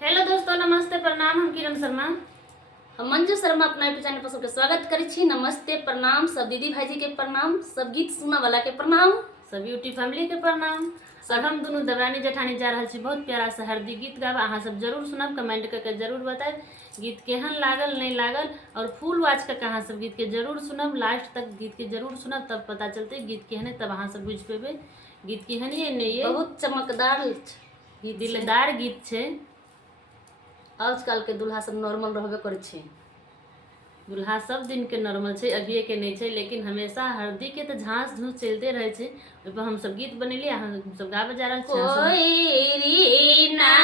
Hello दोस्तों, नमस्ते प्रणाम। हम किरण शर्मा, हम मंजू शर्मा अपना यूट्यूब चैनल पर सबके स्वागत करै छी। नमस्ते प्रणाम, सब दीदी भाईजी के प्रणाम, सब गीत सुनने वाला के प्रणाम, सब यूट्यूब फैमिली के प्रणाम। सब हम दोनों दरानी जेठानी जा रहा छी बहुत प्यारा सा हरदी गीत गाब। अहाँ सब जरूर सुनब, कमेंट करके जरूर बताएब गीत केहन लागल नहीं लागल, और फुल वॉच करके अहाँ सब गीत के जरूर सुनब। लास्ट तक गीत के जरूर सुनब, तब पता चलते गीत केहन है, तब अहाँ सब बुझ पेबे गीत केहन है नहीं है। बहुत चमकदार गीत, दिलदार गीत छे। आजकल के दूल्हा सब नॉर्मल रहबे करे छे। दूल्हा सब दिन के नॉर्मल छे, अभिये के नहीं छे, लेकिन हमेशा हरदी के तो झांस झूस चलते रहे छे। ओइ पर हम सब गीत बनेलिए, हम सब गावे जा रहल छी। कोई री ना